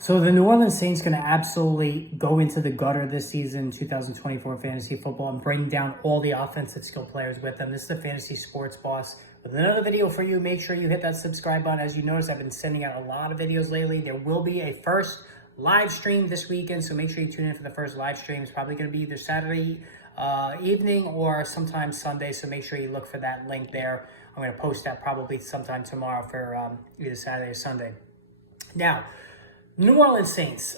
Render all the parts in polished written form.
So the New Orleans Saints going to absolutely go into the gutter this season, 2024 fantasy football, and bring down all the offensive skill players with them. This is the Fantasy Sports Boss with another video for you. Make sure you hit that subscribe button. As you notice, I've been sending out a lot of videos lately. There will be a first live stream this weekend, so make sure you tune in for the first live stream. It's probably going to be either Saturday evening or sometime Sunday, so make sure you look for that link there. I'm going to post that probably sometime tomorrow for either Saturday or Sunday. Now, New Orleans Saints.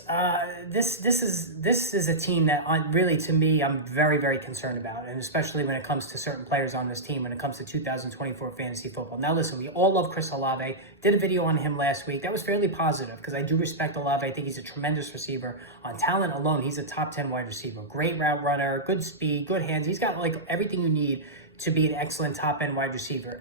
This is a team that really, to me, I'm very, very concerned about, and especially when it comes to certain players on this team. When it comes to 2024 fantasy football. Now, listen, we all love Chris Olave. Did a video on him last week. That was fairly positive because I do respect Olave. I think he's a tremendous receiver. On talent alone, he's a top 10 wide receiver. Great route runner, good speed, good hands. He's got like everything you need to be an excellent top end wide receiver.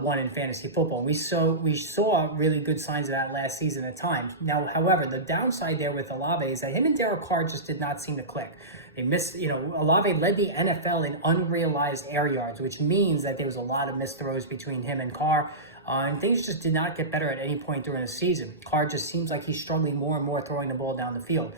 One in fantasy football. We saw really good signs of that last season at times. Now, however, the downside there with Olave is that him and Derek Carr just did not seem to click. They missed, Olave led the NFL in unrealized air yards, which means that there was a lot of missed throws between him and Carr. And things just did not get better at any point during the season. Carr just seems like he's struggling more and more throwing the ball down the field.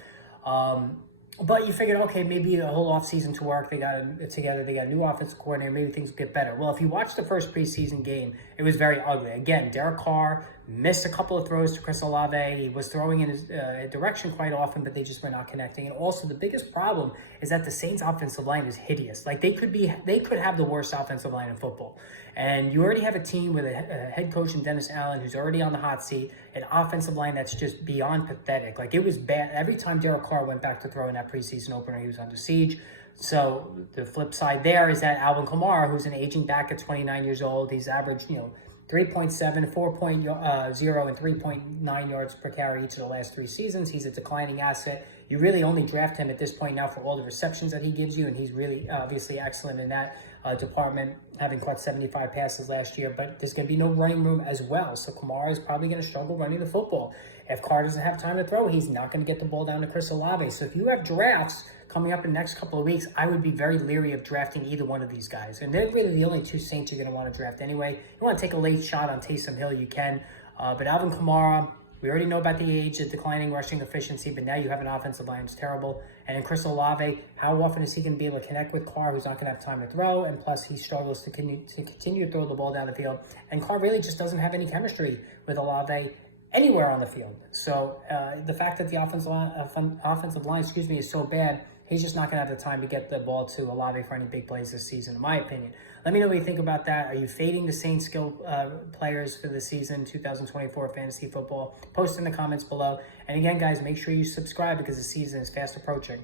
But you figured, okay, maybe the whole offseason to work, they got it together, they got a new offensive coordinator, maybe things will get better. Well, if you watch the first preseason game, it was very ugly. Again, Derek Carr missed a couple of throws to Chris Olave. He was throwing in his direction quite often, but they just were not connecting. And also, the biggest problem is that the Saints' offensive line is hideous. Like, they could have the worst offensive line in football. And you already have a team with a head coach in Dennis Allen who's already on the hot seat, an offensive line that's just beyond pathetic. Like, it was bad. Every time Derek Carr went back to throw in that preseason opener, he was under siege. So the flip side there is that Alvin Kamara, who's an aging back at 29 years old, he's averaged, 3.7, 4.0, and 3.9 yards per carry each of the last 3 seasons. He's a declining asset. You really only draft him at this point now for all the receptions that he gives you, and he's really obviously excellent in that department, having caught 75 passes last year. But there's going to be no running room as well, so Kamara is probably going to struggle running the football. If Carr doesn't have time to throw, he's not going to get the ball down to Chris Olave. So if you have drafts coming up in the next couple of weeks, I would be very leery of drafting either one of these guys. And they're really the only 2 Saints you're going to want to draft anyway. You want to take a late shot on Taysom Hill, you can. But Alvin Kamara, we already know about the age, the declining rushing efficiency, but now you have an offensive line that's terrible. And in Chris Olave, how often is he going to be able to connect with Carr, who's not going to have time to throw? And plus, he struggles to continue to throw the ball down the field. And Carr really just doesn't have any chemistry with Olave anywhere on the field. So the fact that the offensive line, is so bad, he's just not going to have the time to get the ball to Olave for any big plays this season, in my opinion. Let me know what you think about that. Are you fading the Saints skill players for the season 2024 fantasy football? Post in the comments below. And again, guys, make sure you subscribe because the season is fast approaching.